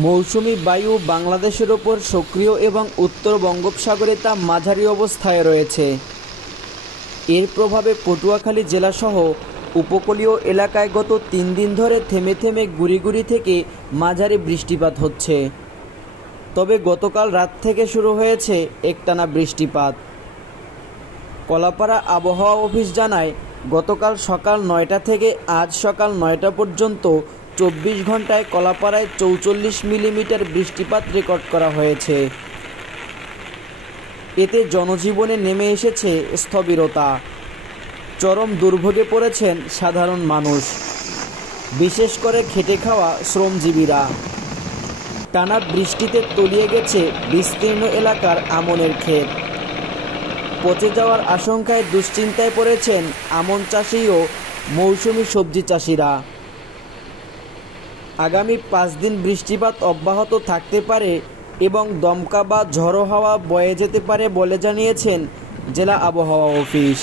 মৌসুমী বায়ু বাংলাদেশের ওপর সক্রিয় এবং উত্তর বঙ্গোপসাগরে তা মাঝারি অবস্থায় রয়েছে। এর প্রভাবে পটুয়াখালী জেলাসহ উপকূলীয় এলাকায় গত 3 দিন ধরে থেমে থেমে গুঁড়ি গুঁড়ি থেকে মাঝারি বৃষ্টিপাত হচ্ছে। তবে গতকাল রাত থেকে শুরু হয়েছে একটানা বৃষ্টিপাত। কলাপাড়া আবহাওয়া অফিস জানায়, গতকাল সকাল 9টা থেকে আজ সকাল 9টা পর্যন্ত 24 ঘন্টায় কলাপাড়ায় 44 মিলিমিটার বৃষ্টিপাত রেকর্ড করা হয়েছে। এতে জনজীবনে নেমে এসেছে স্থবিরতা। চরম দুর্ভোগে পড়েছেন সাধারণ মানুষ, বিশেষ করে খেটে খাওয়া শ্রমজীবীরা। টানা বৃষ্টিতে তলিয়ে গেছে বিস্তীর্ণ এলাকার আমনের ক্ষেত। পচে যাওয়ার আশঙ্কায় দুশ্চিন্তায় পড়েছেন আমন চাষি ও মৌসুমি সবজি চাষিরা। আগামী 5 দিন বৃষ্টিপাত অব্যাহত থাকতে পারে এবং দমকা বা ঝড়ো হাওয়া বয়ে যেতে পারে বলে জানিয়েছেন জেলা আবহাওয়া অফিস।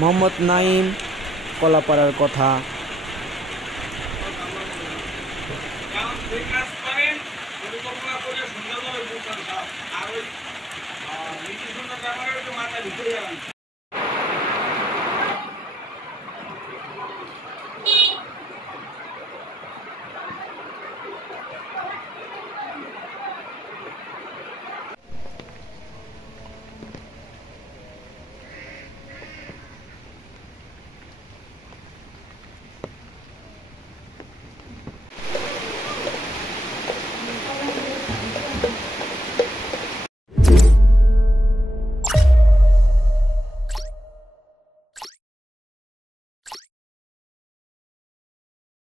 মোহাম্মদ নাঈম, কলাপাড়ার কথা। আর ওই